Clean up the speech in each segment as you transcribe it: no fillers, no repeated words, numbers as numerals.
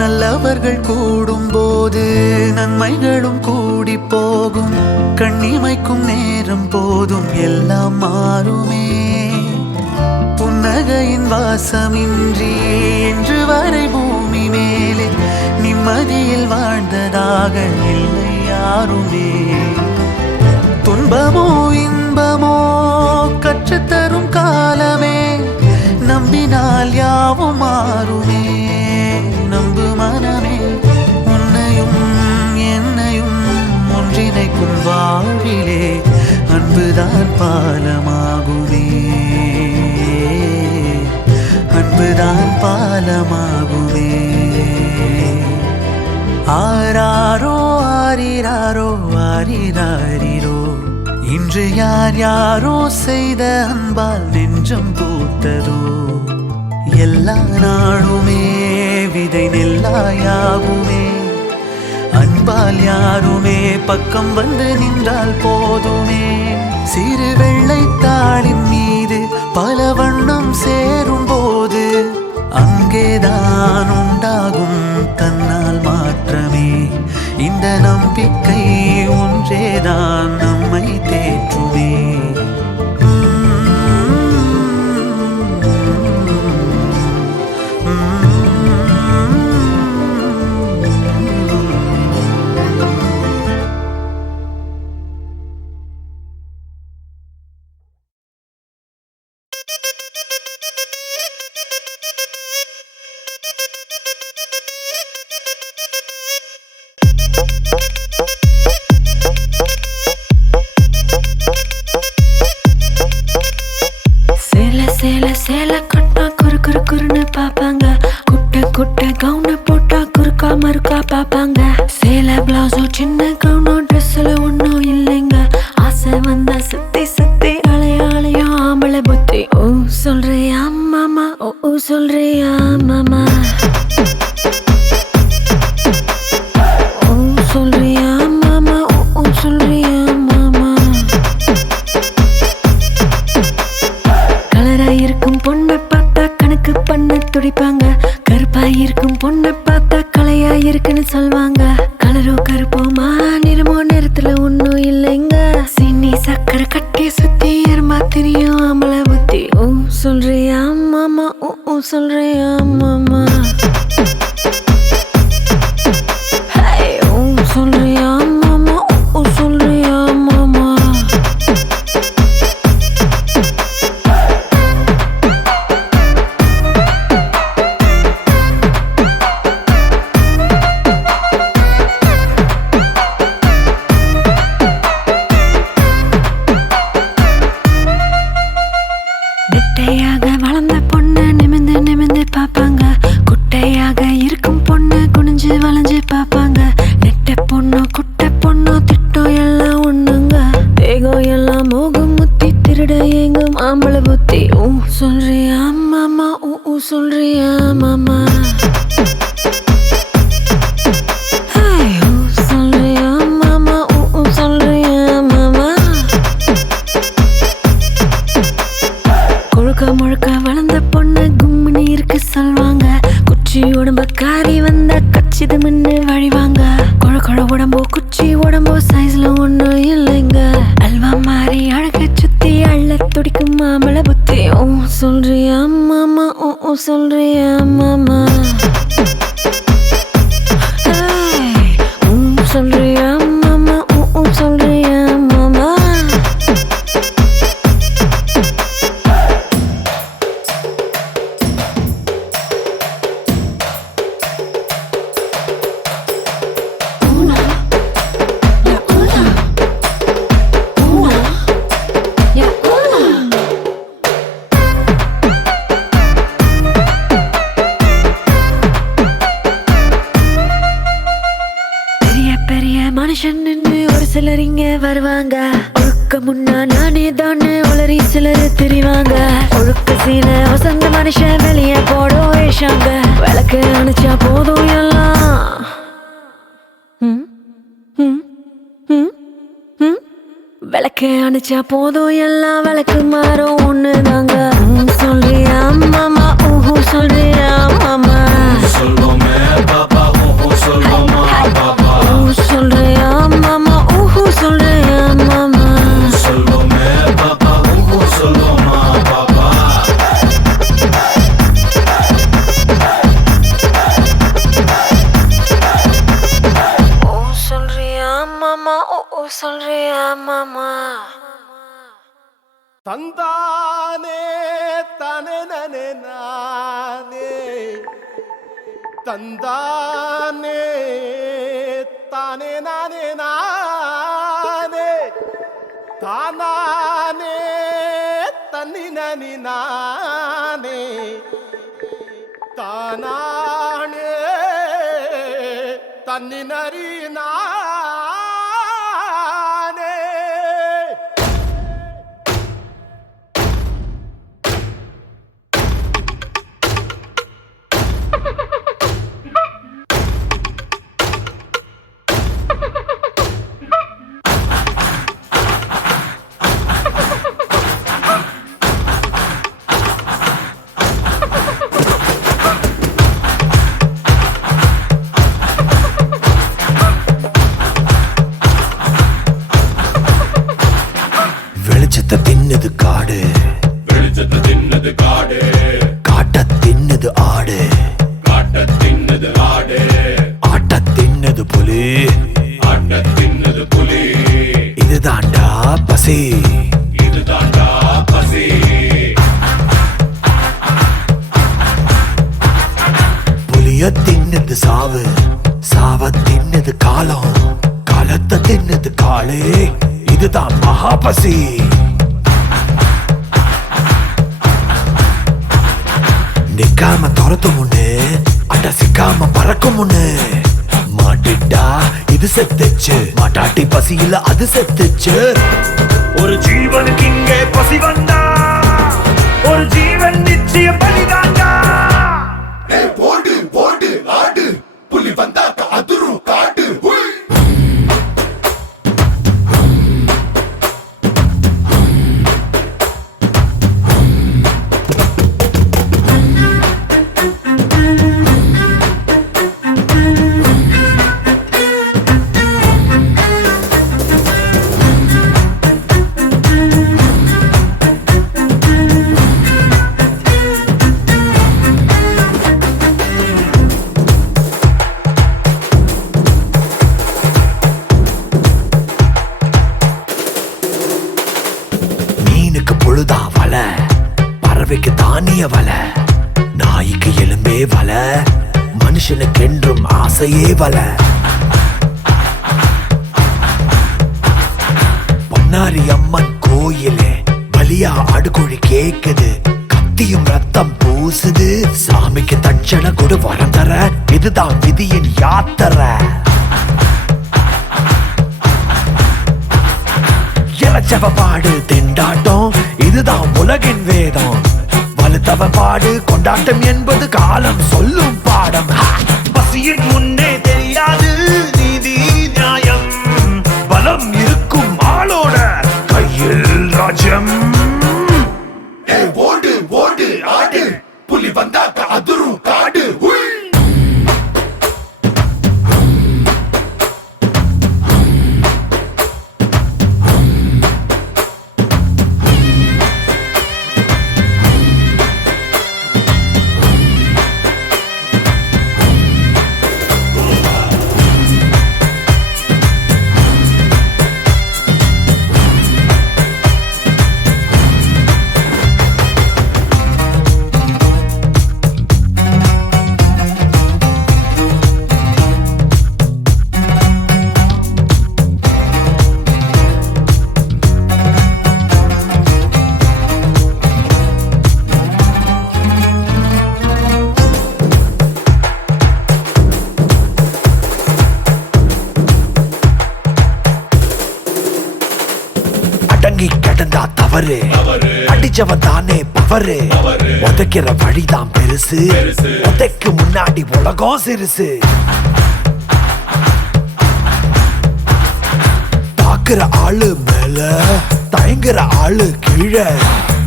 நல்லவர்கள் கூடும் போது நன்மைகளும் கூடி போகும். கண்ணிமைக்கும் நேரம் போதும் எல்லாம் மாறுமே. புன்னகையின் வாசமின்றி இன்று வரை பூமி மேலே நிம்மதியில் வாழ்ந்ததாக இல்லை யாருமே. துன்பமோ இன்பமோ கற்றுத்தரும் காலமே, நம்பினால் யாவும் மாறுமே. நம்பு மனமே, உன்னையும் என்னையும் ஒன்றிணைக்கும் வாழ்விலே அன்புதான் பாலமாகுமே. அன்புதான் பாலமாகுமே. ஆராரோ ஆரிராரோ ஆரிராரிரோ, இன்று யார் யாரோ செய்த அன்பால் நெஞ்சம் பூத்ததோ. எல்லா நாளுமே விதை நெல்லாயாகுமே. அன்பால் யாருமே பக்கம் வந்து நின்றால் போதுமே. சிறு வெள்ளைத்தாளின் மீது பல வண்ணம் சேரும் போது அங்கேதான் உண்டாகும் தன்னால் மாற்றமே. இந்த நம்பிக்கை ஒன்றேதான் நம்மை தேற்றுமே. சேல கட்டா குறு குறு குறுன்னு பாப்பாங்க. குட்டை குட்டை கவுன போட்டா குறுக்கா மறுக்கா பாப்பாங்க. சேல பிளவுஸோ சின்ன கவுனோ ட்ரெஸ்ல ஒன்னும் இல்லைங்க. ஆசை வந்தா சுத்தி சுத்தி அலையாளையோ ஆம்பளை புத்தி. ஓ சொல்றியா மாமா, ஓ சொல்றியா மாமா, ஓ சொல்றியா மாமா, ஓ சொல்றியா மாமா. கலராயிருக்கும் பொண்ணை பார்த்தா கணக்கு பண்ண துடிப்பாங்க. கருப்பாயிருக்கும் பொண்ணை பார்த்தா கலையாயிருக்குன்னு சொல்வாங்க. கலரோ கருப்போமா நிறமோ நேரத்துல ஒன்னும் இல்லைங்க. சின்னி சக்கரை கட்டி சுத்தி எருமா தெரியும் ஆம்பளை புத்தி. ஓ சொல்றியா மாமா, ஓ சொல்றியா மாமா, ஓ சொல்றியா மாமா, ஓ சொல்றியா மாமா. நெட்டையாக வளர்ந்த பொண்ணு நிமிந்து நிமிந்து பாப்பாங்க. குட்டையாக இருக்கும் பொண்ணு குனிஞ்சு வளைஞ்சு பாப்பாங்க. நெட்டை பொண்ணோ குட்டை பொண்ணோ திட்டம் எல்லாம் ஒண்ணுங்க. தேகம் எல்லாம் மோகம் முத்தி திருட எங்கும் ஆம்பளை புத்தி. ஓ சொல்றியா மாமா, ஓ சொல்றியா மாமா, ஓ சொல்றியா மாமா, ஓ சொல்றியா மாமா. கொழுக்க முழுக்க வளர்ந்த பொண்ணு கும்முன்னு இருக்கு சொல்வாங்க. குச்சி உடம்ப காரி வந்தா கச்சிது முன்னு வழிவாங்க. கொழ கொழ உடம்போ குச்சி உடம்போ சைஸ்ல ஒன்னும் இல்லைங்க. அல்வா மாறி அழக சுத்தி அள்ள துடிக்கும் மாமளை புத்தி. ஓ சொல்றியா மாமா, ஓ சொல்றியா மாமா, ஓ சொல்றியா மாமா, ஓ சொல்றியா மாமா. சிலரிங்க வருவாங்க. ஒழுக்க முன்னா நானே தானே உளறி சிலரு திரிவாங்க. ஒழுக்க சீன வசந்த மனுஷன் வெளியே போடோ ஏஷாங்க. விளக்கு அணைச்சா போதும் எல்லாம் விளக்கு அணைச்சா போதும் எல்லாம் விளக்கு மாறும் ஒண்ணுதாங்க. சொல்றியா மாமா ஊஹூ சொல்றியா மாமா சொல்வோமே பாப்பா ஊஹூ சொல்வோமா பாப்பா சொல்றியா மாமா ஊஹூ சொல்றியா மாமா சொல்வோமே பாப்பா ஊஹூ சொல்வோமா பாப்பா சொல்றியா மாமா ஊ சொல்றியா மாமா தந்தானே தனே நனே நானே தந்தானே தானே நானே நானே தானானே தன்னி நனி நானே தானானே தன்னி நரி நானே. வெளிச்சத்தை தின்னது காடு, வெளிச்சத்தை தின்னது காடு, காட்ட தின்னது ஆடு, காட்ட தின்னது ஆடு, ஆட்ட தின்னது புலி, ஆட்ட தின்னது புலி. இதுதாண்டா பசி, இதுதாண்டா பசி. புலிய தின்னது சாவு, சாவ தின்னது காலம், காலத்தை தின்னது காளே, இதுதான் மகாபசி. நிக்காம துரத்தும் முன்னு அட சிக்காம பறக்கும் முன்னு மாட்டிட்டா இது செத்துச்சு, மாட்டாட்டி பசியில அது செத்துச்சு. ஒரு ஜீவனுக்கு இங்கே பசி வந்தா ஒரு ஜீவன் நிச்சயம் பலிதாண்டா. போடு போடு ஆடு, புலி வந்தா அதிரும் காடு. மீனுக்கு பொழுதா வலை, பறவைக்கு தானிய வலை, நாய்க்கு எலும்பே வலை, மனுஷனுக்கு என்றும் ஆசையே வலை. பொன்னாரி அம்மன் கோயிலே பலியா அடுக்குழி கேக்குது, கத்தியும் ரத்தம் பூசுது, சாமிக்கு தட்சணை கொடு வரம் தர, இதுதான் விதியின் யாத்திரை. இளச்சவ பாடு திண்டாட்டம், இதுதான் உலகின் வேதம், வலுத்தவ பாடு கொண்டாட்டம் என்பது காலம் சொல்லும் பாடம். பசியின் முன்னே தெரியாது நீதி நியாயம், பலம் இருக்கும் ஆளோட கையில் ராஜ்யம். ஓடு ஓடு ஆடு, புலி வந்தா அதிரும் காடு. தவறு அடிச்சவன் தானே பவரு உதைக்கிற வழிதான் பெருசு உதைக்கு முன்னாடி உலகம் சிறுசு தாக்குற ஆளு மேல தயங்குற ஆளு கீழே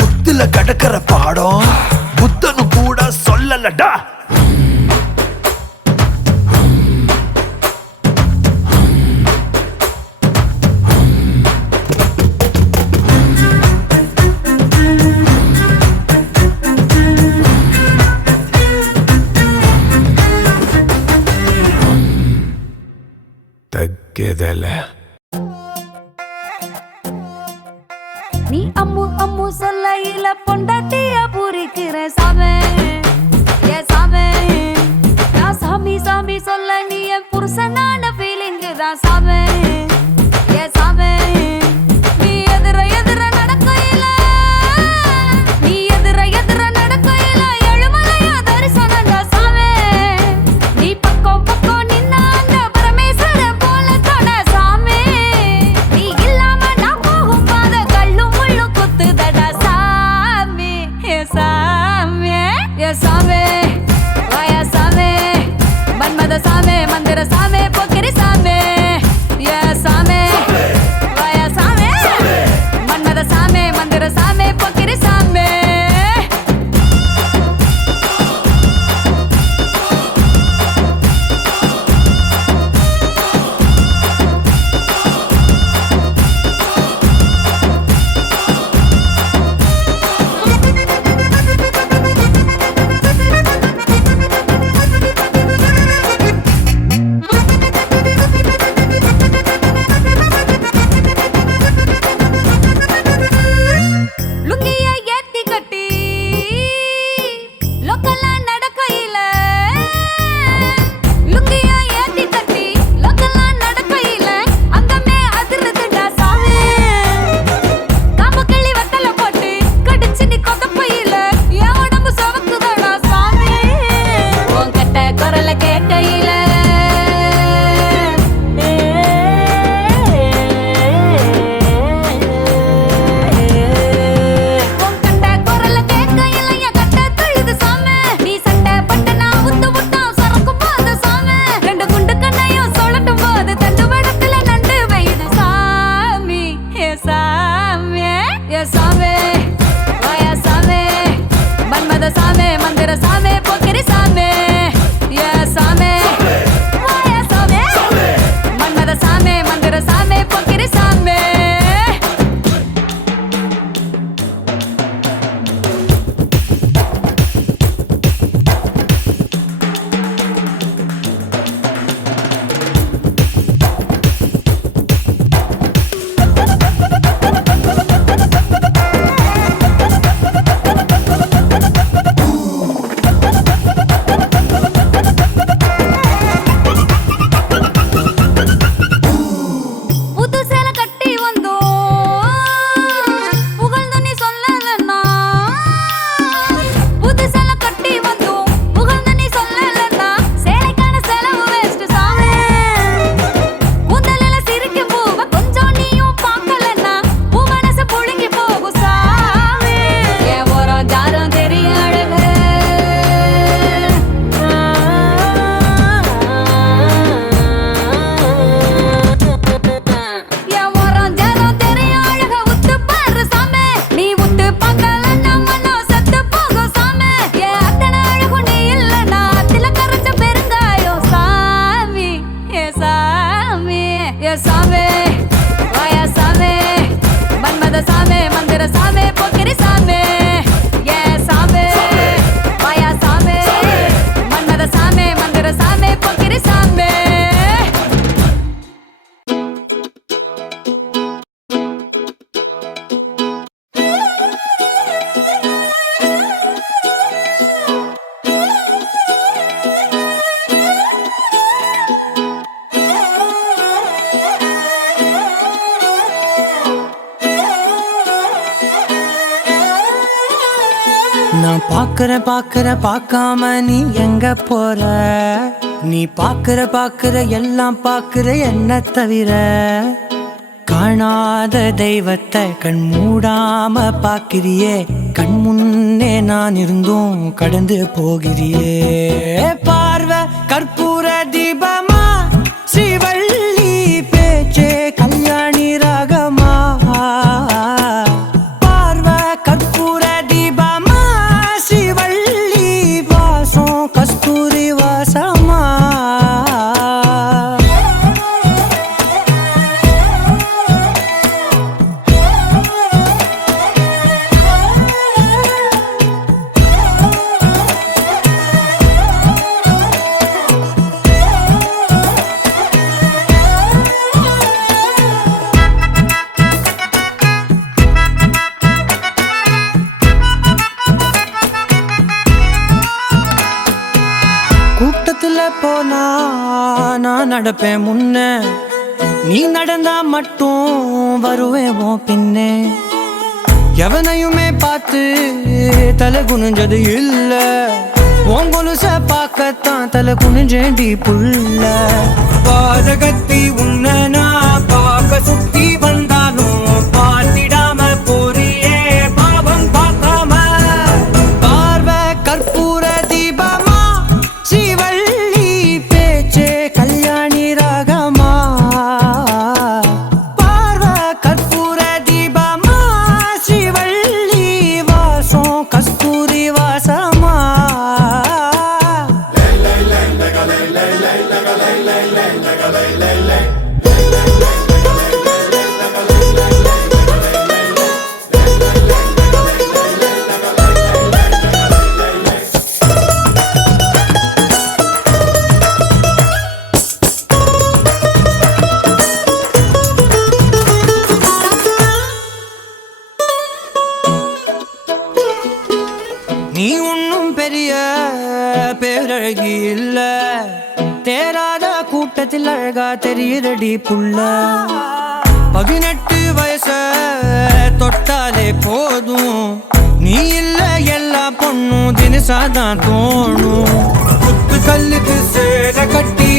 குத்துல கடக்கிற பாடம் புத்தனு கூட சொல்லலடா தக்கதல நீ அம்மு அம்மு சொல்லையில பொண்டாட்டிய பூரிக்கிற சாமே ஏ சாமே நான் சாமி சாமி சொல்ல நீ என் புருஷனான ஃபீலிங் தான் சாமே ஏ சாமே நீ எதிர எதிர நடக்கையில நீ எதிர எதிர நடக்கையில எழுமலையா தரிசனம் தான் சாமே நீ பக்கம் பக்கம் நின்ன அந்த பரமேஸ்வர போல தொட சாமே நீ இல்லாம நான் போகும் பாத கல்லும் முள்ளும் குத்துதடா சாமி ஏ சாமி ஏ சாமி வாயா சாமி மன்மத சாமி மந்திர சாமி பொக்கிரி சாமி ஏ சாமி வாயா சாமி மன்மத சாமி மந்திர சாமி பொக்கிரி சாமி லுங்கிய ஏத்தி கட்டி லோக்கலா நடக்கையில லுங்கிய ஏத்தி கட்டி லோக்கலா நடக்கையில அங்கமே அதிருதுடா சாமி காமக்கிளி வத்தல போட்டு கடிச்சு நீ கொதப்பையில என் உடம்பு சவக்குதடா சாமி உன் கட்ட குரல கேட்கையில உன் கட்ட குரல கேட்கையில என் கட்ட தழுது சாமி நீ சட்டை பட்டு நான் உத்து விட்டா சரக்கும் போது சாமி ரெண்டு குண்டு கண்ணையும் சொல்லட்டும் போது தண்டு வடத்துல நண்டு வையுது சாமி ஏ சாமி ஏ சாமி வாயா சாமி மன்மத சாமி மந்திர சாமி பொக்கிரி சாமி ஏ சாமி வாயா சாமி மன்மத சாமி மந்திர சாமி பொக்கிரி சாமி புது சேலை கட்டி வந்தோம் புகழ்ந்து நீ சொல்லலன்னா புது சேலை கட்டி வந்தோம் புகழ்ந்து நீ சொல்லலன்னா சேலைக்கான செலவு வேஸ்ட் சாமி கூந்தலில சிரிக்கும் பூவ கொஞ்சம் நீயும் பார்க்கலன்னா பூ மனசு புழுங்கி போகும் சாமி என் ஓரம் ஜாரம் தெரிய அழகு என் ஓரம் ஜாரம் தெரிய அழக உத்து பாரு சாமி நீ உத்து பார்க்கலன்னா மனம் செத்து போகும் சாமி என் அத்தனை அழகு நீ இல்லைன்னா அத்தில கரைச்ச பெருங்காயம் சாமி ஏ சாமி ஏ சாமி வாயா சாமி மன்மத சாமி மந்திர சாமி பொக்கிரி சாமி ஏ சாமி வாயா சாமி மன்மத சாமி மந்திர சாமி பொக்கிரி சாமி நான் பாக்குற பார்க்காம நீ எங்க போற நீ பாக்குற எல்லாம் பாக்குற என்ன தவிர காணாத தெய்வத்தை கண் மூடாம பாக்கிறியே, கண் முன்னே நான் இருந்தும் கடந்து போகிறியே. பார்வை கற்பூர தீபமா, ஸ்ரீவள்ளி பேச்சே கல்யாணி ராகமா. பார்வை கற்பூர தீபமா, ஸ்ரீவள்ளி வாசம் கஸ்தூரி வாசமா. கூட்டத்துல போனா நான் நடப்பேன் முன்ன, நீ நடந்தா மட்டும் வருவேன் உன் பின்னே. எவனையுமே பார்த்து தலை குனிஞ்சது இல்ல, உன் கொலுச பார்க்கத்தான் தலை குனிஞ்சேண்டி புள்ள. பாதகத்தி உன்ன நான் பார்க்க சுத்தி வந்தாலும் பார்த்திடாம போறியே பாவம் பார்க்காம. பார்வை கற்பூர தீபமா, ஸ்ரீவள்ளி பேச்சே கல்யாணி ராகமா. பார்வை கற்பூர தீபமா, ஸ்ரீவள்ளி வாசம் கஸ்தூரி வாசமா. நீ ஒன்னும் பெரிய பேரழகி இல்ல, தேராத கூட்டத்தில் அழகா தெரியுதடி புள்ள. 18 வயச தொட்டாலே போதும், நீ இல்ல எல்லா பொண்ணும் தினசாதான் தோணும். குத்து கல்லுக்கு சேர கட்டி